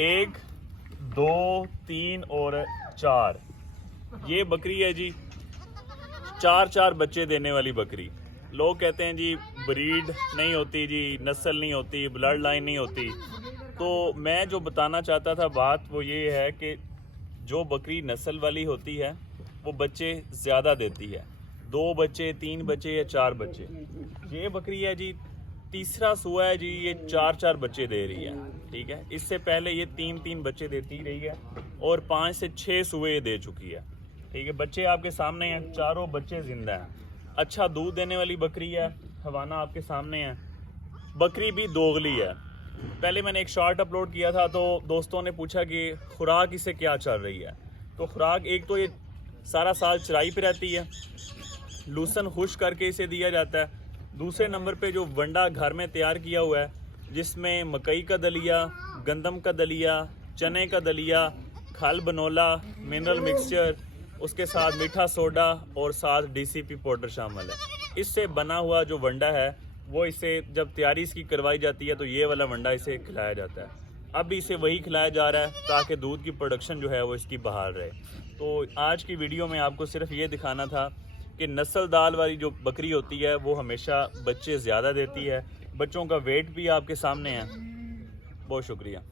1 2 3 और 4 ये बकरी है जी। 4 बच्चे देने वाली बकरी। लोग कहते हैं जी ब्रीड नहीं होती जी, नस्ल नहीं होती, ब्लड लाइन नहीं होती। तो मैं जो बताना चाहता था बात वो ये है कि जो बकरी नस्ल वाली होती है वो बच्चे ज़्यादा देती है, 2 बच्चे 3 बच्चे या 4 बच्चे। ये बकरी है जी, तीसरा सुआ है जी, ये 4 बच्चे दे रही है। ठीक है, इससे पहले ये 3 बच्चे देती रही है और 5 से 6 सुए ये दे चुकी है। ठीक है, बच्चे आपके सामने हैं, चारों बच्चे जिंदा हैं। अच्छा दूध देने वाली बकरी है, हवाना आपके सामने है। बकरी भी दोगली है। पहले मैंने एक शॉर्ट अपलोड किया था तो दोस्तों ने पूछा कि खुराक इसे क्या चल रही है। तो खुराक एक तो ये सारा साल चराई पे रहती है, लूसन खुश करके इसे दिया जाता है। दूसरे नंबर पे जो वंडा घर में तैयार किया हुआ है जिसमें मकई का दलिया, गंदम का दलिया, चने का दलिया, खल बनोला, मिनरल मिक्सचर, उसके साथ मीठा सोडा और साथ डीसीपी पाउडर शामिल है। इससे बना हुआ जो वंडा है वो इसे जब तैयारी इसकी करवाई जाती है तो ये वाला वंडा इसे खिलाया जाता है। अब इसे वही खिलाया जा रहा है ताकि दूध की प्रोडक्शन जो है वो इसकी बहाल रहे। तो आज की वीडियो में आपको सिर्फ ये दिखाना था कि नस्लदार वाली जो बकरी होती है वो हमेशा बच्चे ज़्यादा देती है। बच्चों का वेट भी आपके सामने है। बहुत शुक्रिया।